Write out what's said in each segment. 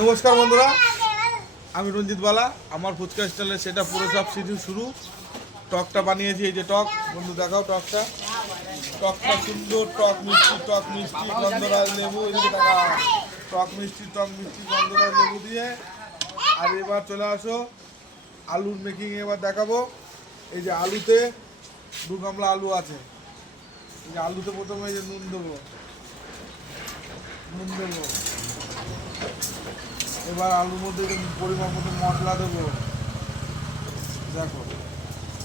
নমস্কার বন্ধুরা, আমি রঞ্জিত বালা। আমার ফুচকা স্টাইলে সেটা পুরো সব শুরু। টকটা বানিয়েছি, এই যে টক। বন্ধু দেখাও টকটা সুন্দর, টক মিষ্টি গন্ধরাজ লেবু, এদিকে দেখা টক মিষ্টি গন্ধরাজ লেবু দিয়ে। আর এবার চলে আসো আলুর মেকিং, এবার দেখাবো। এই যে আলুতে 2 গামলা আলু আছে। এই যে আলুতে প্রথমে এই যে নুন দেবো। এবার আলুর মধ্যে পরিমাণ মতো মশলা দেবো। দেখো,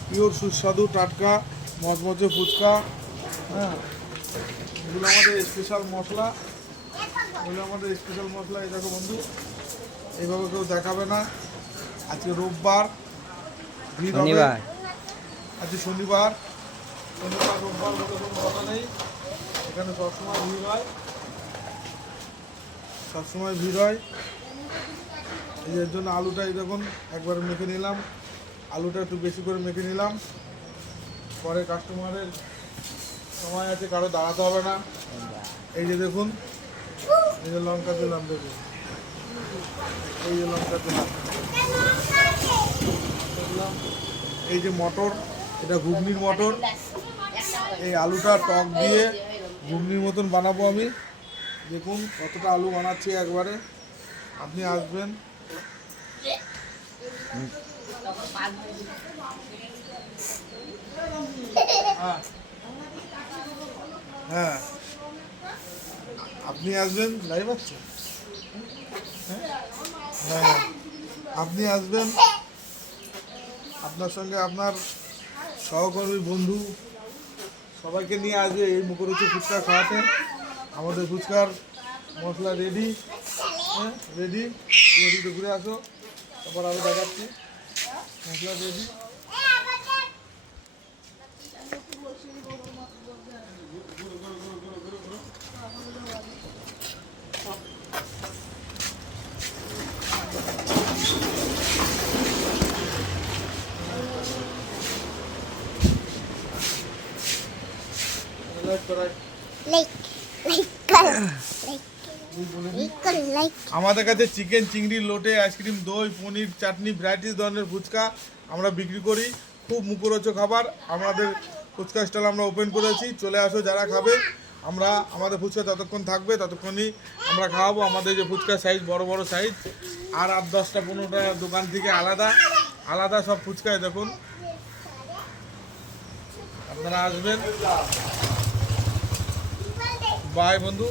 পিওর সুস্বাদু টাটকা মচমচে ফুচকা। হ্যাঁ, এগুলো আমাদের স্পেশাল মশলা। এই দেখো বন্ধু, এইভাবে কেউ দেখাবে না। আজকে রোববার, ভিড় হবে। আজকে শনিবার রোববার বলে কোনো কথা নেই। এখানে সবসময় ভিড় হয়। এর জন্য আলুটা এই দেখুন একবারে মেখে নিলাম। আলুটা একটু বেশি করে মেখে নিলাম। পরে কাস্টমারের সময় আছে, কারো দাঁড়াতে হবে না। এই যে দেখুন, এই যে লঙ্কা দিলাম, দেখুন এই যে লঙ্কা দিলাম। এই যে মটর, এটা ঘুগনির মটর। এই আলুটা টক দিয়ে ঘুগনির মতন বানাবো আমি। দেখুন কতটা আলু বানাচ্ছি একবারে। আপনি আসবেন। হ্যাঁ, আপনি আসবেন। লাইভ আছে। হ্যাঁ, আপনি আসবেন, আপনার সঙ্গে আপনার সহকর্মী বন্ধু সবাইকে নিয়ে আসবে এই মুখরুচি ফুচকা খাওয়াতে। আমাদের ফুচকার মশলা রেডি। হ্যাঁ, রেডি তো ঘুরে আসো, তারপর আরও দেখাচ্ছি। মশলা রেডি। আমাদের কাছে চিকেন, চিংড়ি, লোটে, আইসক্রিম, দই, পনির, চাটনি, ভ্যারাইটিস ধরনের ফুচকা আমরা বিক্রি করি। খুব মুখরোচক খাবার। আমাদের ফুচকা স্টল আমরা ওপেন করেছি, চলে আসো যারা খাবে। আমাদের ফুচকা যতক্ষণ থাকবে ততক্ষণই আমরা খাওয়াবো। আমাদের যে ফুচকা সাইজ বড় সাইজ, আর 10টা 15টা দোকান থেকে আলাদা সব ফুচকায় দেখুন। আপনারা আসবেন। বাই বন্ধু।